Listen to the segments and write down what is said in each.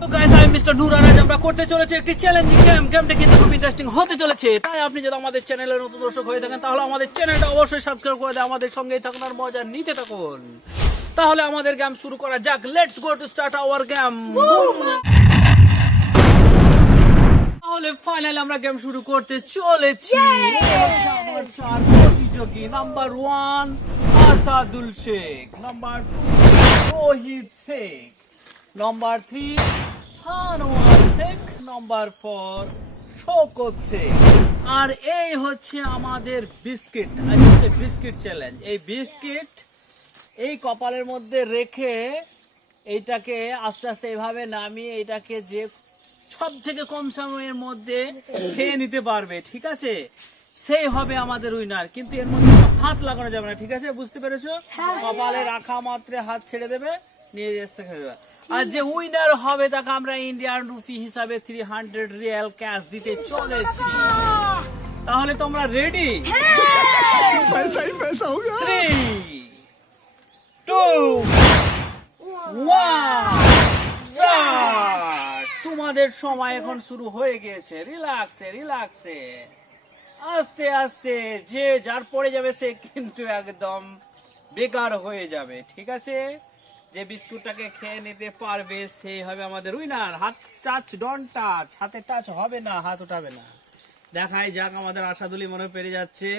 তো গাইস আমি মিস্টার নূর আর আজ আমরা করতে চলেছে একটি চ্যালেঞ্জিং গেমটা কিন্তু খুব ইন্টারেস্টিং হতে চলেছে। তাই আপনি যদি আমাদের চ্যানেলের নতুন দর্শক হয়ে থাকেন তাহলে আমাদের চ্যানেলটা অবশ্যই সাবস্ক্রাইব করে দেন, আমাদের সঙ্গেই থাকুন আর মজা নিতে থাকুন। তাহলে আমাদের গেম শুরু করা যাক। Let's go to start our game. তাহলে ফাইনালি আমরা গেম শুরু করতে চলেছি। আমার চার প্রতিযোগী number 1 Asadul Sheikh, number 2 Rohit Sheikh, number 3 Sanowar Sheikh, number 4 Shaukat Sheikh. আর এই হচ্ছে আমাদের বিস্কিট। আজ হচ্ছে বিস্কিট চ্যালেঞ্জ। এই বিস্কিট এই কপালের মধ্যে রেখে এইটাকে আস্তে আস্তে এভাবে নামিয়ে এইটাকে যে সব থেকে কম সময়ের মধ্যে খেয়ে নিতে পারবে, ঠিক আছে, সেই হবে আমাদের উইনার। কিন্তু এর মধ্যে হাত লাগানো যাবে না, ঠিক আছে, বুঝতে পেরেছো? কপালে রাখা মাত্রে হাত ছেড়ে দেবে, নিয়ে আসতে খেয়ে। আর যে উইনার হবে তাকে আমরা ইন্ডিয়ান রুপি হিসাবে 300 রিয়াল ক্যাশ দিতে চলেছি। তাহলে তোমরা রেডি? 3 2 1 স্টার্ট। তোমাদের সময় এখন শুরু হয়ে গিয়েছে। রিল্যাক্সে রিল্যাক্সে, আস্তে আস্তে। যে যার পড়ে যাবে সে কিন্তু একদম বেকার হয়ে যাবে, ঠিক আছে? যে বিস্কুটটাকে খেয়ে নিতে পারবে সেই হবে আমাদের উইনার। হাত টাচ, ডন্ট টাচ, হাতে টাচ হবে না, হাত উঠাবে না। দেখাই যাক, আমাদের আশাদুলি মনে পেরে যাচ্ছে।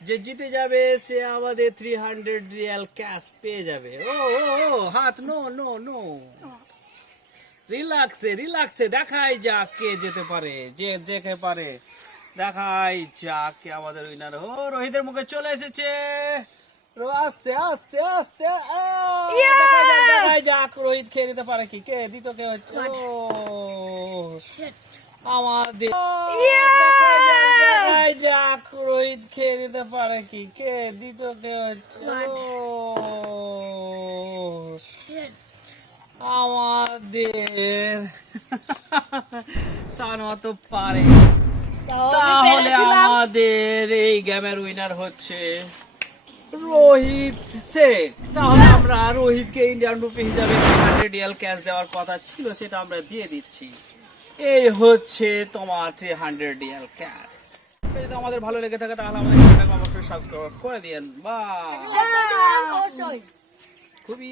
যে জিতে যাবে সে আমাদের 300 রিয়াল ক্যাশ পেয়ে যাবে। ও ও ও, হাত নো নো নো, রিল্যাক্সে রিল্যাক্সে। দেখাই যাক কে যেতে পারে, যে যেতে পারে। দেখাই যাক কে আমাদের উইনার। ও রোহিতের মুখে চলে এসেছে। আস্তে আস্তে আস্তে, দেখাই যাক রোহিত খেয়ে নিতে পারে কি, কে দিত, কে হচ্ছে আমাদের। দেখাই যাক রোহিত খেয়ে নিতে পারে কি, কে দিত, কে হচ্ছে আমাদের। সানোয়া তো পারে। তাহলে আমাদের এই গেমের উইনার হচ্ছে রোহিত শেখ। তাহলে আমরা রোহিতকে ইন্ডিয়ান রুপি হিসাবে 300 রিয়াল ক্যাশ দেওয়ার কথা ছিল, সেটা আমরা দিয়ে দিচ্ছি। এই হচ্ছে তোমার 300 রিয়াল ক্যাশ। যদি আমাদের ভালো লেগে থাকে তাহলে আমাদের চ্যানেলটাকে অবশ্যই সাবস্ক্রাইব করে দিন। বা খুবই